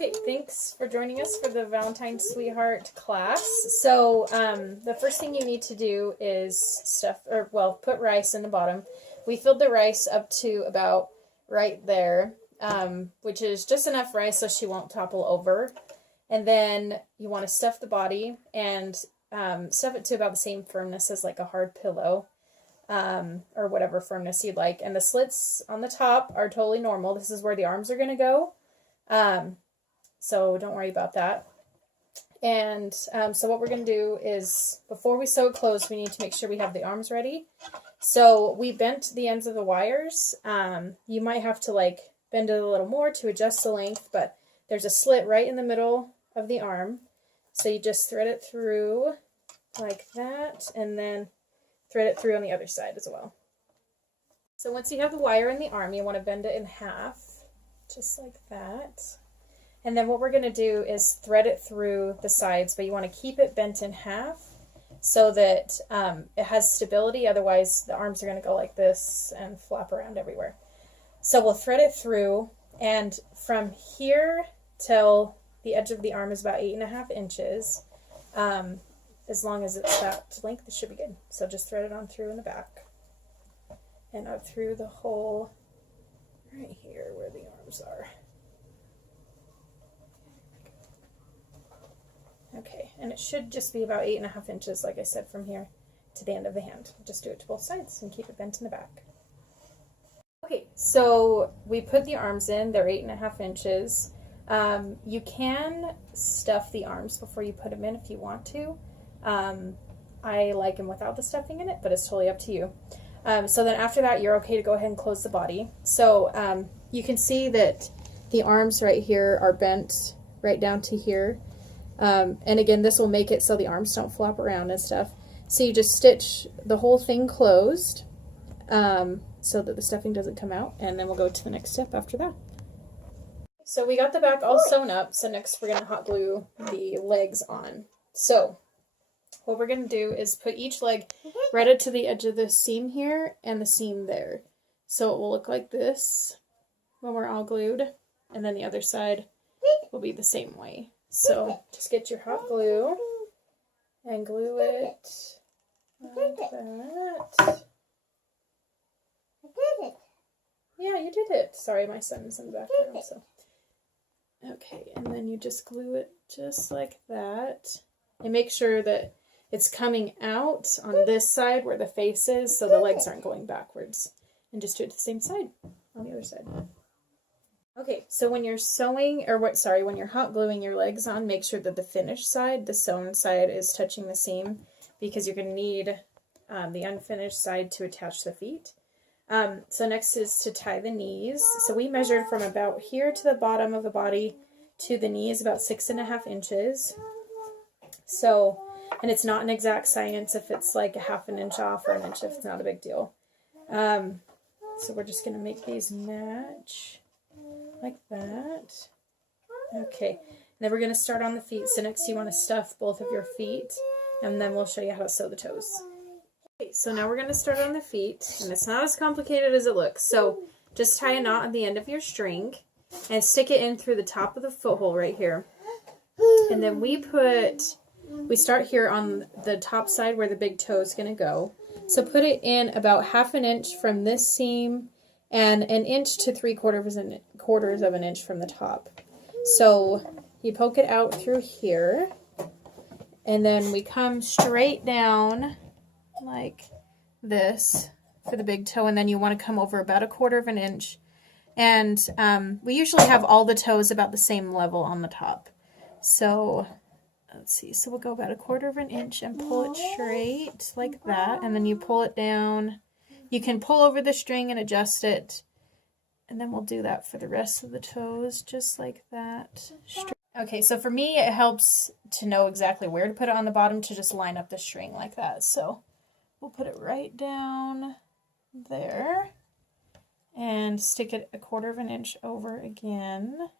Okay, thanks for joining us for the Valentine Sweetheart class. So the first thing you need to do is put rice in the bottom. We filled the rice up to about right there, which is just enough rice so she won't topple over. And then you want to stuff the body and stuff it to about the same firmness as like a hard pillow, or whatever firmness you'd like. And the slits on the top are totally normal. This is where the arms are going to go. So don't worry about that. And so what we're going to do is, before we sew it closed, we need to make sure we have the arms ready. So we bent the ends of the wires. You might have to like bend it a little more to adjust the length, but there's a slit right in the middle of the arm. So you just thread it through like that, and then thread it through on the other side as well. So once you have the wire in the arm, you want to bend it in half, just like that. And then what we're going to do is thread it through the sides, but you want to keep it bent in half so that it has stability. Otherwise, the arms are going to go like this and flap around everywhere. So we'll thread it through, and from here till the edge of the arm is about 8.5 inches. As long as it's that length, it should be good. So just thread it on through in the back and up through the hole right here where the arms are. Okay, and it should just be about 8.5 inches, like I said, from here to the end of the hand. Just do it to both sides and keep it bent in the back. Okay, so we put the arms in. They're 8.5 inches. You can stuff the arms before you put them in if you want to. I like them without the stuffing in it, but it's totally up to you. So then after that, you're okay to go ahead and close the body. So you can see that the arms right here are bent right down to here. And again, this will make it so the arms don't flop around and stuff. So you just stitch the whole thing closed so that the stuffing doesn't come out, and then we'll go to the next step after that. So we got the back all sewn up, so next we're going to hot glue the legs on. So what we're going to do is put each leg right up to the edge of the seam here and the seam there. So it will look like this when we're all glued, and then the other side will be the same way. So just get your hot glue and glue it like that. Yeah, you did it. Sorry, my son is in the background. So okay, and then you just glue it just like that. And make sure that it's coming out on this side where the face is, so the legs aren't going backwards. And just do it to the same side on the other side. Okay, so when you're sewing, when you're hot gluing your legs on, make sure that the finished side, the sewn side, is touching the seam, because you're going to need the unfinished side to attach the feet. So next is to tie the knees. So we measured from about here to the bottom of the body to the knees, about 6.5 inches. So, and it's not an exact science if it's like a half an inch off or an inch if it's not a big deal. So we're just going to make these match like that. Okay, and then we're going to start on the feet. So next you want to stuff both of your feet, and then we'll show you how to sew the toes. Okay, so now we're going to start on the feet, and it's not as complicated as it looks. So just tie a knot on the end of your string and stick it in through the top of the foot hole right here. And then we start here on the top side where the big toe is going to go. So put it in about 1/2 inch from this seam and 1 inch to 3/4 of an inch from the top. So you poke it out through here, and then we come straight down like this for the big toe, and then you want to come over about 1/4 inch. And we usually have all the toes about the same level on the top. So let's see, so we'll go about 1/4 inch and pull it straight like that, and then you pull it down. You can pull over the string and adjust it, and then we'll do that for the rest of the toes, just like that. Okay, so for me, it helps to know exactly where to put it on the bottom to just line up the string like that. So we'll put it right down there and stick it 1/4 inch over again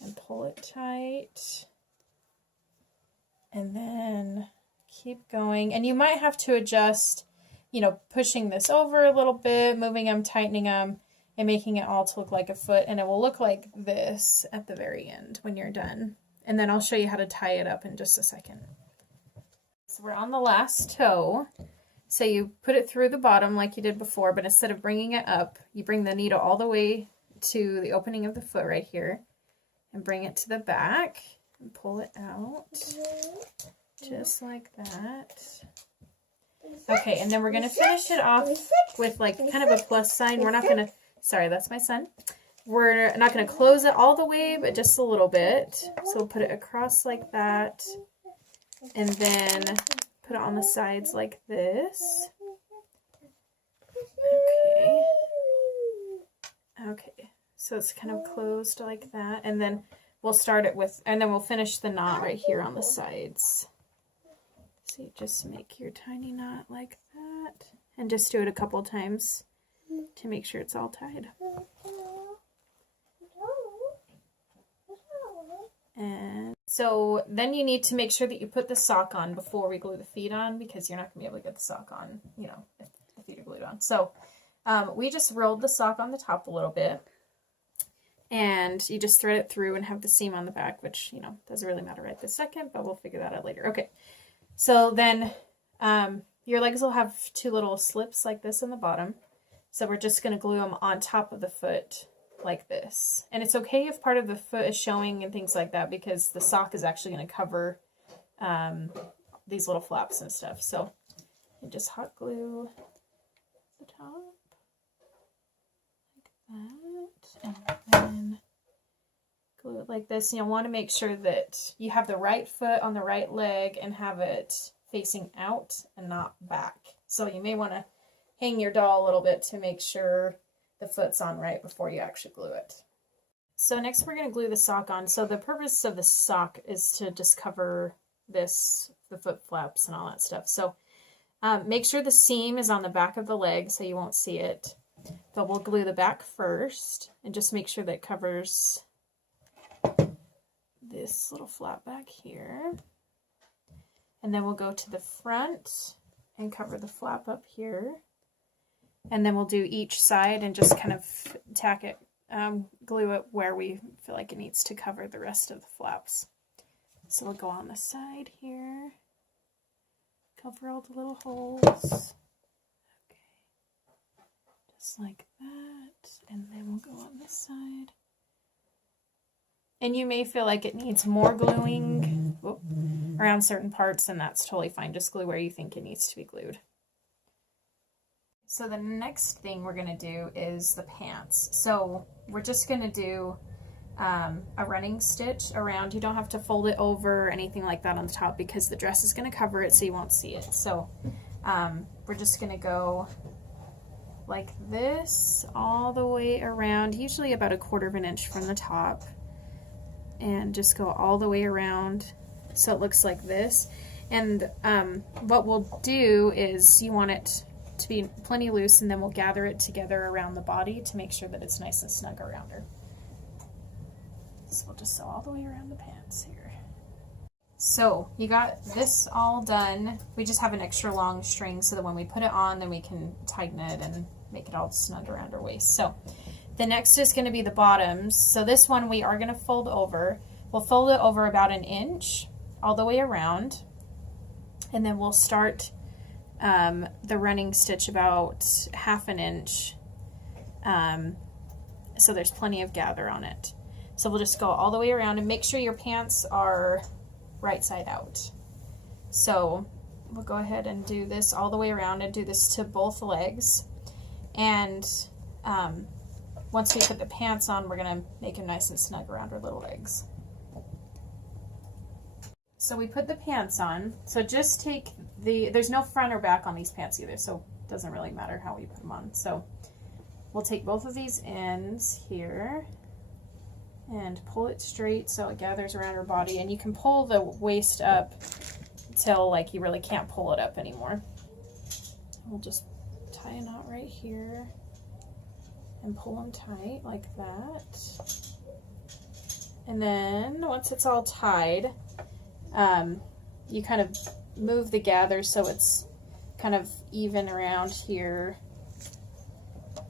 and pull it tight. And then keep going. And you might have to adjust, pushing this over a little bit, moving them, tightening them, and making it all to look like a foot, and it will look like this at the very end when you're done. And then I'll show you how to tie it up in just a second. So we're on the last toe. So you put it through the bottom like you did before, but instead of bringing it up, you bring the needle all the way to the opening of the foot right here and bring it to the back and pull it out just like that. Okay, and then we're going to finish it off with like kind of a plus sign. We're not going to, sorry, that's my son. We're not going to close it all the way, but just a little bit. So we'll put it across like that, and then put it on the sides like this. Okay. Okay, so it's kind of closed like that, and then we'll start it with, and then we'll finish the knot right here on the sides. So you just make your tiny knot like that, and just do it a couple times to make sure it's all tied. And so then you need to make sure that you put the sock on before we glue the feet on, because you're not going to be able to get the sock on, you know, if the feet are glued on. So we just rolled the sock on the top a little bit, and you just thread it through and have the seam on the back, which, you know, doesn't really matter right this second, but we'll figure that out later. Okay, so then your legs will have two little slips like this in the bottom. So we're just going to glue them on top of the foot like this. And it's okay if part of the foot is showing and things like that, because the sock is actually going to cover these little flaps and stuff. So you just hot glue the top like that, and then glue it like this. You'll want to make sure that you have the right foot on the right leg and have it facing out and not back. So you may want to hang your doll a little bit to make sure the foot's on right before you actually glue it. So next we're going to glue the sock on. So the purpose of the sock is to just cover this, the foot flaps and all that stuff. So make sure the seam is on the back of the leg so you won't see it. But we'll glue the back first and just make sure that it covers this little flap back here. And then we'll go to the front and cover the flap up here. And then we'll do each side and just kind of tack it, glue it where we feel like it needs to cover the rest of the flaps. So we'll go on the side here, cover all the little holes. Okay, just like that. And then we'll go on this side. And you may feel like it needs more gluing around certain parts, and that's totally fine. Just glue where you think it needs to be glued. So the next thing we're going to do is the pants. So we're just going to do a running stitch around. You don't have to fold it over or anything like that on the top, because the dress is going to cover it so you won't see it. So we're just going to go like this all the way around, usually about 1/4 inch from the top, and just go all the way around so it looks like this. And what we'll do is, you want it to be plenty loose, and then we'll gather it together around the body to make sure that it's nice and snug around her. So we'll just sew all the way around the pants here. So you got this all done. We just have an extra long string so that when we put it on, then we can tighten it and make it all snug around her waist. So the next is going to be the bottoms. So this one we are going to fold over. We'll fold it over about 1 inch all the way around, and then we'll start the running stitch about 1/2 inch, so there's plenty of gather on it. So we'll just go all the way around, and make sure your pants are right side out. So we'll go ahead and do this all the way around and do this to both legs. And once we put the pants on, we're going to make them nice and snug around her little legs. So we put the pants on. So just take there's no front or back on these pants either, so it doesn't really matter how we put them on. So we'll take both of these ends here and pull it straight so it gathers around her body, and you can pull the waist up until like you really can't pull it up anymore. We'll just tie a knot right here and pull them tight like that. And then once it's all tied, you kind of move the gather so it's kind of even around here,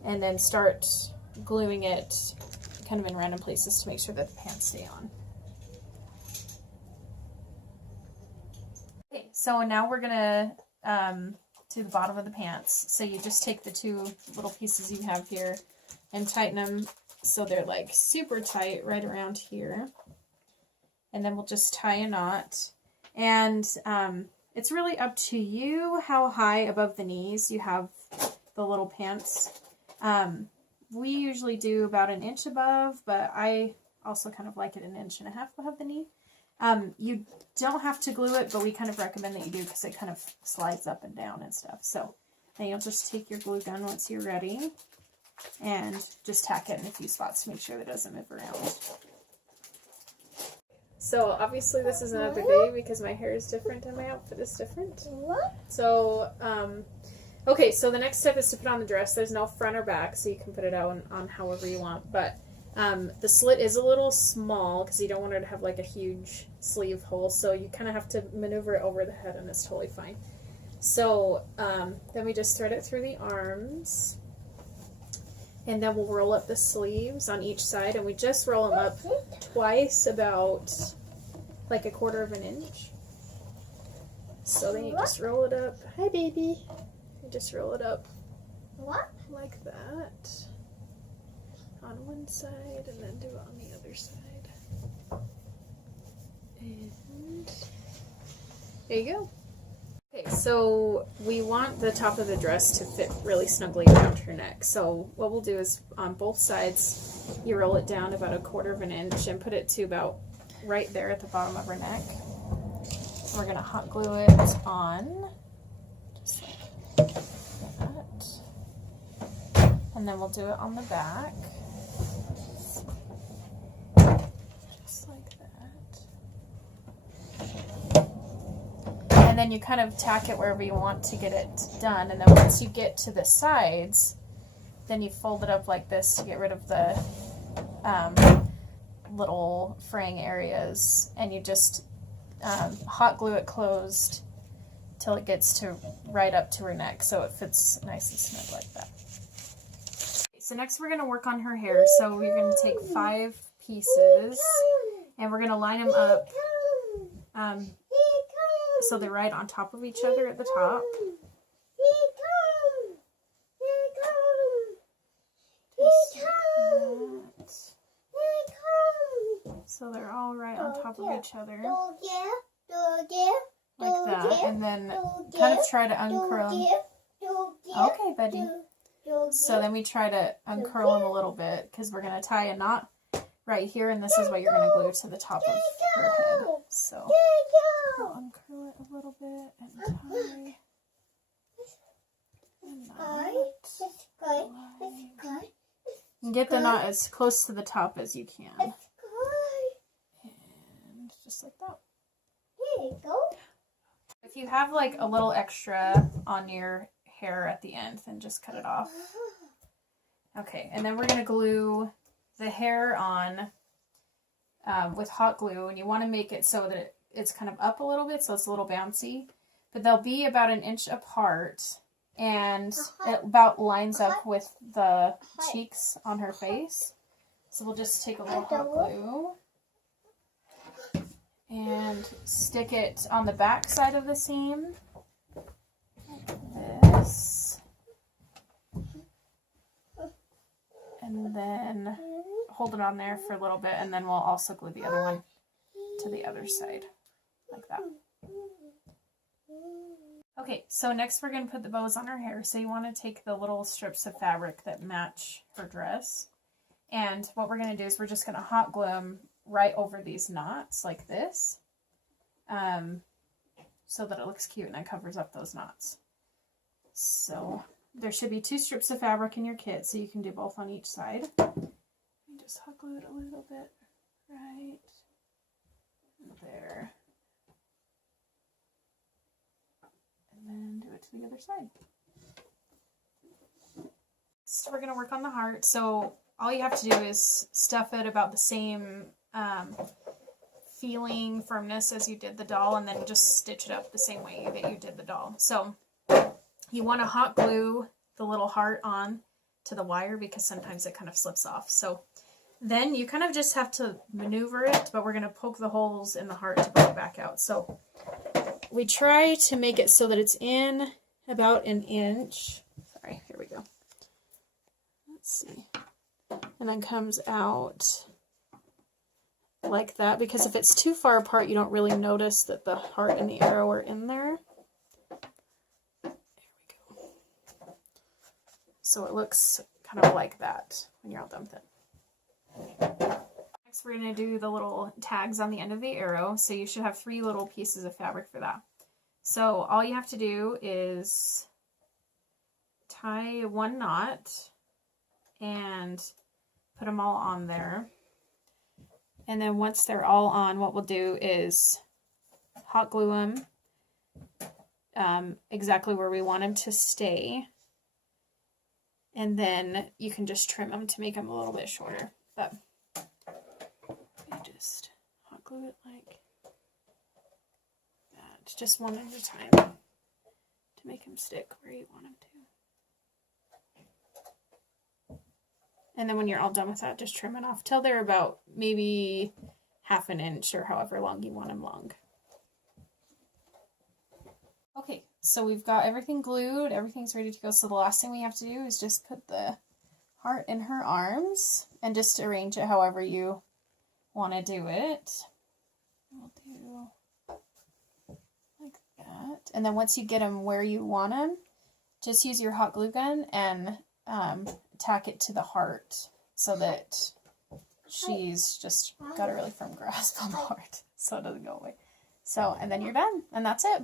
and then start gluing it kind of in random places to make sure that the pants stay on. Okay, so now we're gonna to the bottom of the pants. So you just take the two little pieces you have here and tighten them so they're like super tight right around here. And then we'll just tie a knot. And it's really up to you how high above the knees you have the little pants. We usually do about an inch above, but I also kind of like it 1.5 inches above the knee. You don't have to glue it, but we kind of recommend that you do because it kind of slides up and down and stuff. So then you'll just take your glue gun once you're ready and just tack it in a few spots to make sure that it doesn't move around. So obviously this is another day because my hair is different and my outfit is different. So, okay, so the next step is to put on the dress. There's no front or back, so you can put it on however you want, but the slit is a little small because you don't want her to have like a huge sleeve hole, so you kind of have to maneuver it over the head and it's totally fine. So then we just thread it through the arms, and then we'll roll up the sleeves on each side, and we just roll them up twice, about like 1/4 inch. So then you just roll it up. Hi, baby. You just roll it up like that on one side, and then do it on the other side. And there you go. Okay, so we want the top of the dress to fit really snugly around her neck. So what we'll do is on both sides, you roll it down about 1/4 inch and put it to about right there at the bottom of her neck. We're going to hot glue it on, just like that. And then we'll do it on the back. Just like that. And then you kind of tack it wherever you want to get it done. And then once you get to the sides, then you fold it up like this to get rid of the little fraying areas. And you just hot glue it closed till it gets to right up to her neck, so it fits nice and snug like that. So next we're going to work on her hair. So we're going to take 5 pieces and we're going to line them up so they're right on top of each other at the top. So they're all right on top of each other. Like that. And then kind of try to uncurl them. Okay, buddy. So then we try to uncurl them a little bit because we're going to tie a knot right here, and this is what you're going to glue to the top of her head. So we'll uncurl it a little bit and tie a knot. And get the knot as close to the top as you can. And just like that. There you go. If you have like a little extra on your hair at the end, then just cut it off. Okay, and then we're going to glue the hair on with hot glue, and you want to make it so that it's kind of up a little bit, so it's a little bouncy, but they'll be about 1 inch apart, and it about lines up with the cheeks on her face. So we'll just take a little hot glue and stick it on the back side of the seam like this, and then hold it on there for a little bit, and then we'll also glue the other one to the other side like that. Okay, so next we're going to put the bows on her hair. So you want to take the little strips of fabric that match her dress, and what we're going to do is we're just going to hot glue them right over these knots like this, so that it looks cute and it covers up those knots. So there should be 2 strips of fabric in your kit, so you can do both on each side. And just hot glue it a little bit right there. And then do it to the other side. So we're going to work on the heart. So all you have to do is stuff it about the same feeling firmness as you did the doll, and then just stitch it up the same way that you did the doll. So you want to hot glue the little heart on to the wire because sometimes it kind of slips off. So then you kind of just have to maneuver it, but we're going to poke the holes in the heart to bring it back out. So we try to make it so that it's in about an inch. Sorry, here we go. Let's see. And then comes out like that, because if it's too far apart, you don't really notice that the heart and the arrow are in there. There we go. So it looks kind of like that when you're all done with it. Next, we're going to do the little tags on the end of the arrow. So you should have 3 little pieces of fabric for that. So all you have to do is tie 1 knot and put them all on there. And then once they're all on, what we'll do is hot glue them exactly where we want them to stay. And then you can just trim them to make them a little bit shorter. But you just hot glue it like that, just one at a time to make them stick where you want them to. And then when you're all done with that, just trim it off till they're about maybe half an inch or however long you want them long. Okay, so we've got everything glued, everything's ready to go. So the last thing we have to do is just put the heart in her arms and just arrange it however you want to do it. We'll do like that. And then once you get them where you want them, just use your hot glue gun and tack it to the heart so that she's just got a really firm grasp on the heart so it doesn't go away. So, and then you're done, and that's it.